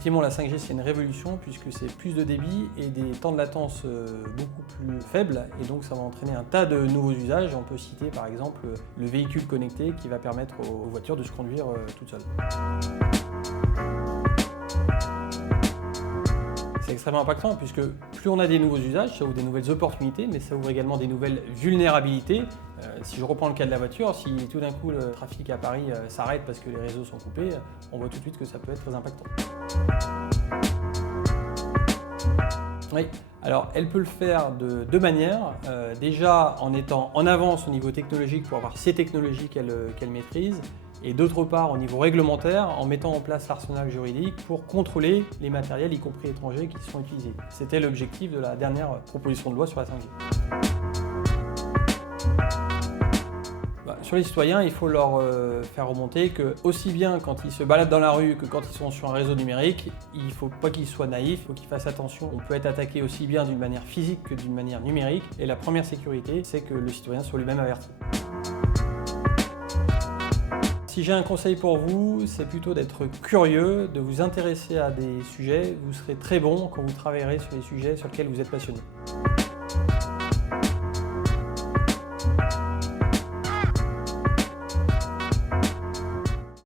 Effectivement, la 5G, c'est une révolution puisque c'est plus de débit et des temps de latence beaucoup plus faibles. Et donc, ça va entraîner un tas de nouveaux usages. On peut citer par exemple le véhicule connecté qui va permettre aux voitures de se conduire toutes seules. C'est extrêmement impactant puisque plus on a des nouveaux usages, ça ouvre des nouvelles opportunités, mais ça ouvre également des nouvelles vulnérabilités. Si je reprends le cas de la voiture, si tout d'un coup le trafic à Paris s'arrête parce que les réseaux sont coupés, on voit tout de suite que ça peut être très impactant. Oui, alors elle peut le faire de deux manières. Déjà en étant en avance au niveau technologique pour avoir ces technologies qu'elle maîtrise, et d'autre part au niveau réglementaire en mettant en place l'arsenal juridique pour contrôler les matériels, y compris étrangers, qui sont utilisés. C'était l'objectif de la dernière proposition de loi sur la 5G. Sur les citoyens, il faut leur faire remonter que, aussi bien quand ils se baladent dans la rue que quand ils sont sur un réseau numérique, il ne faut pas qu'ils soient naïfs, il faut qu'ils fassent attention. On peut être attaqué aussi bien d'une manière physique que d'une manière numérique. Et la première sécurité, c'est que le citoyen soit lui-même averti. Si j'ai un conseil pour vous, c'est plutôt d'être curieux, de vous intéresser à des sujets. Vous serez très bon quand vous travaillerez sur les sujets sur lesquels vous êtes passionné.